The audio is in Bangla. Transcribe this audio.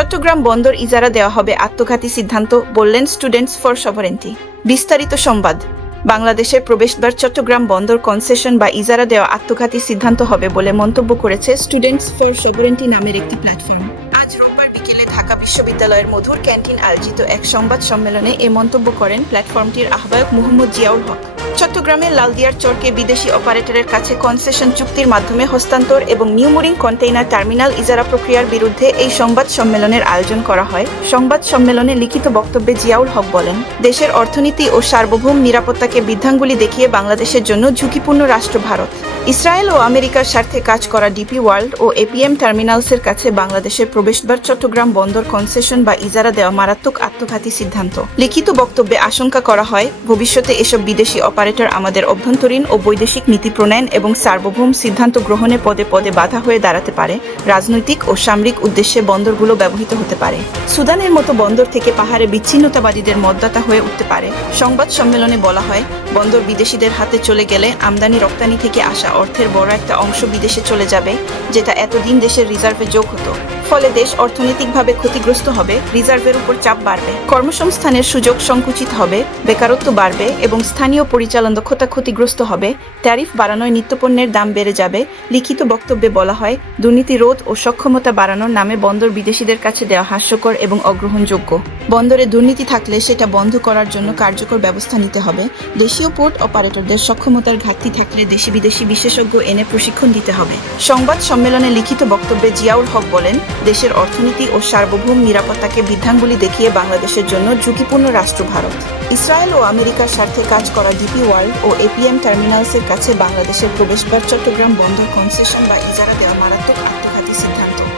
চট্টগ্রাম বন্দর ইজারা দেওয়া হবে আত্মঘাতী সিদ্ধান্ত, বললেন স্টুডেন্টস ফর সভারেন্টি বিস্তারিত সংবাদ। বাংলাদেশের প্রবেশদ্বার চট্টগ্রাম বন্দর কনসেশন বা ইজারা দেওয়া আত্মঘাতী সিদ্ধান্ত হবে বলে মন্তব্য করেছে স্টুডেন্টস ফর সভারেন্টি নামের একটি প্ল্যাটফর্ম আজ রোববার বিকেলে ঢাকা বিশ্ববিদ্যালয়ের মধুর ক্যান্টিন আয়োজিত এক সংবাদ সম্মেলনে এ মন্তব্য করেন প্ল্যাটফর্মটির আহ্বায়ক মোহাম্মদ জিয়াউল হক। চট্টগ্রামের লালদিয়ার চরকে বিদেশি অপারেটরের কাছে কনসেশন চুক্তির মাধ্যমে হস্তান্তর এবং নিউমোরিং কন্টেইনার টার্মিনাল ইজারা প্রক্রিয়ার বিরুদ্ধে এই সংবাদ সম্মেলনের আয়োজন করা হয়। সংবাদ সম্মেলনে লিখিত বক্তব্যে জিয়াউল হক বলেন, দেশের অর্থনীতি ও সার্বভৌম নিরাপত্তাকে বৃদ্ধাঙ্গুলি দেখিয়ে বাংলাদেশের জন্য ঝুঁকিপূর্ণ রাষ্ট্র ভারত। ইসরায়েল ও আমেরিকার স্বার্থে কাজ করা ডিপি ওয়ার্ল্ড ও এপিএম টার্মিনালসের কাছে বাংলাদেশের প্রবেশদ্বার, চট্টগ্রাম বন্দর কনসেশন বা ইজারা দেওয়া মারাত্মক আত্মঘাতী সিদ্ধান্ত। লিখিত বক্তব্যে আশঙ্কা করা হয়, ভবিষ্যতে এসব বিদেশি অপারেটর আমাদের অভ্যন্তরীণ ও বৈদেশিক নীতি প্রণয়ন এবং সার্বভৌম সিদ্ধান্ত গ্রহণে পদে পদে বাধা হয়ে দাঁড়াতে পারে, রাজনৈতিক ও সামরিক উদ্দেশ্যে বন্দরগুলো ব্যবহৃত হতে পারে। সুদানের মতো বন্দর থেকে পাহাড়ে বিচ্ছিন্নতাবাদীদের মতদাতা হয়ে উঠতে পারে। সংবাদ সম্মেলনে বলা হয়, বন্দর বিদেশিদের হাতে চলে গেলে আমদানি রপ্তানি থেকে আসা অর্থের বড় একটা অংশ বিদেশে চলে যাবে, যেটা এতদিন দেশের রিজার্ভে যোগ হতো। ফলে দেশ অর্থনৈতিকভাবে ক্ষতিগ্রস্ত হবে, রিজার্ভের উপর চাপ বাড়বে। কর্মসংস্থানের সুযোগ সংকুচিত হবে, বেকারত্ব বাড়বে এবং স্থানীয় পরিচালন দক্ষতা ক্ষতিগ্রস্ত হবে, ট্যারিফ বাড়ানোয় নিত্যপণ্যের দাম বেড়ে যাবে, লিখিত বক্তব্যে বলা হয়, দুর্নীতি রোধ ও সক্ষমতা বাড়ানোর নামে বন্দর বিদেশিদের কাছে দেওয়া হাস্যকর এবং অগ্রহণযোগ্য। বন্দরে দুর্নীতি থাকলে সেটা বন্ধ করার জন্য কার্যকর ব্যবস্থা নিতে হবে। দেশীয় পোর্ট অপারেটরদের সক্ষমতার ঘাটতি থাকলে দেশি বিদেশি বিশেষজ্ঞ এনে প্রশিক্ষণ দিতে হবে। সংবাদ সম্মেলনে লিখিত বক্তব্যে জিয়াউল হক বলেন দেশের অর্থনীতি ও সার্বভৌম নিরাপত্তাকে বিধানগুলি দেখিয়ে বাংলাদেশের জন্য ঝুঁকিপূর্ণ রাষ্ট্র ভারত। ইসরায়েল ও আমেরিকার স্বার্থে কাজ করা ডিপি ওয়ার্ল্ড ও এপিএম টার্মিনালসের কাছে বাংলাদেশের প্রবেশদ্বার চট্টগ্রাম বন্দর কনসেশন বা ইজারা দেওয়া মারাত্মক আত্মঘাতী সিদ্ধান্ত।